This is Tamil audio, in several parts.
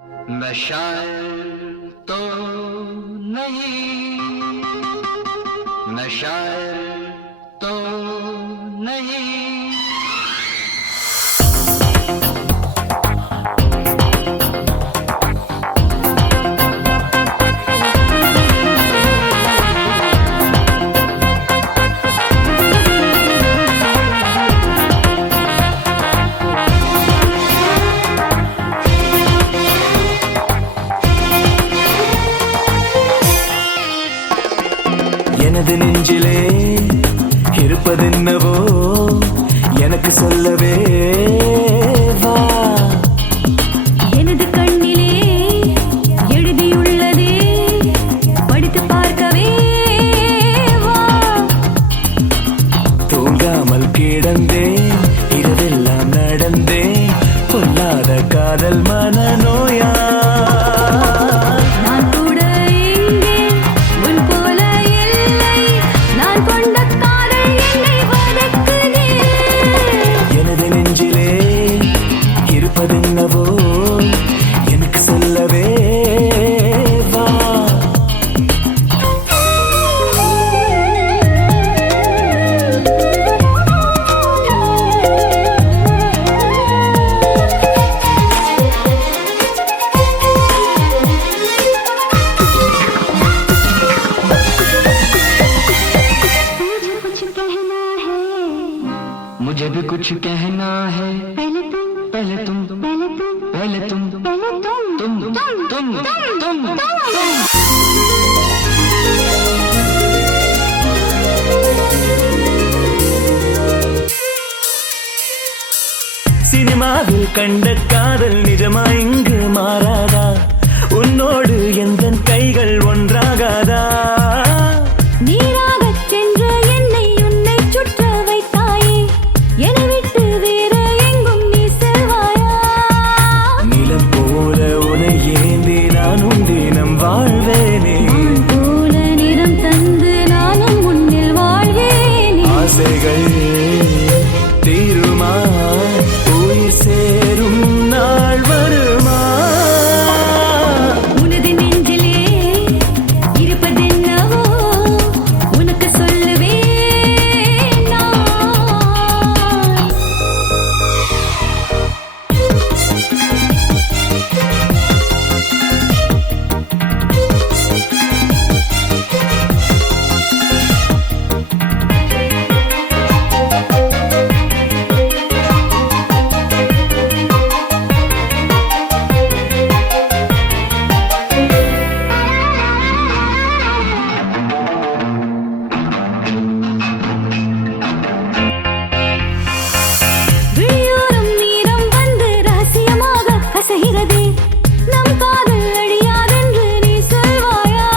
मैं शायर तो नहीं, मैं शायर तो नहीं। எனது நெஞ்சிலே இருப்பதென்னவோ எனக்கு சொல்லவே வா. எனது கண்ணிலே எழுதியுள்ளதே படித்து பார்க்கவே வா. தூங்காமல் கிடந்தேன், இரவெல்லாம் நடந்தேன், பொல்லாத காதல் மனநோயா. இருப்பதென்னவோ எனக்கு சொல்லவே வா. मुझे भी कुछ कहना है, पहले तुम, पहले तुम, पहले तुम, पहले तुम, पहले तुम, तुम। சினிமாவில் கண்ட காதல் நிஜமா இங்கு மாறாதா? உன்னோடு எந்த கைகள் ஒன்றாகாதா? நீராகச் சென்ற என்னை உன்னை சுற்ற வைத்தாயே, என்னை விட்டு வேறு எங்கும் நீ செல்வாயா? நிலம் போல உனை ஏந்தி நானும் தினம் வாழ்வேனே, போல நிறம் தந்து நானும் முன்னில் வாழ்வேனே. ஆசைகள் தீருமா, உயிர் சேரும் நாள் வருமா? உனது நெஞ்சிலே இருப்பதென்னவோ உனக்கு சொல்லவே நான். விழியோரம் நீரம் வந்து ரகசியமாக கசைகிறதே, நம் காதல் அழியாதென்று நீ சொல்வாயா?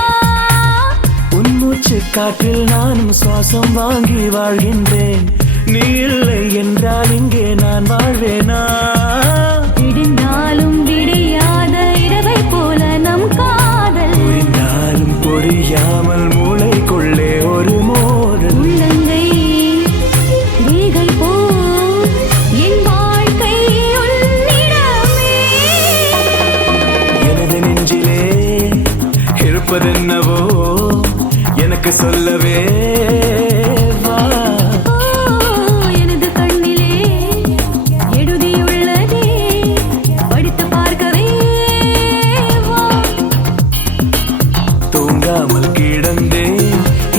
உன் மூச்சு காற்றில் நானும் சுவாசம் வாங்கி வாழ்கின்றேன். நீ இல்லை என்றால் இங்கே நான் வாழ்வேனா? விடிந்தாலும் விடியாத இரவை போல நம் காதல், புரிந்தாலும் புரியாமல் மூளைக்குள்ளே ஒரு மோதல். உள்ளங்கை வேகை போ என் வாழ்க்கை உன்னிடமே. எனது நெஞ்சிலே இருப்பதென்னவோ எனக்கு சொல்லவே வா. ஓ, எனது கண்ணிலே எழுதியுள்ளதே படித்து பார்க்கவே வா. தூங்காமல் கிடந்தேன்,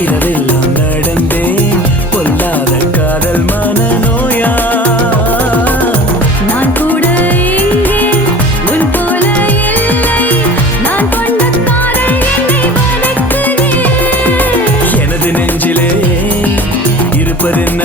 இரவெல்லாம் நடந்தேன், பொல்லாத காதல் மனநோயா. நான் கூட இங்கே உன் போல இல்லை, நான் கொண்ட காதல் என்னை வதைக்குதே. எனது நெஞ்சிலே இருப்பதென்ன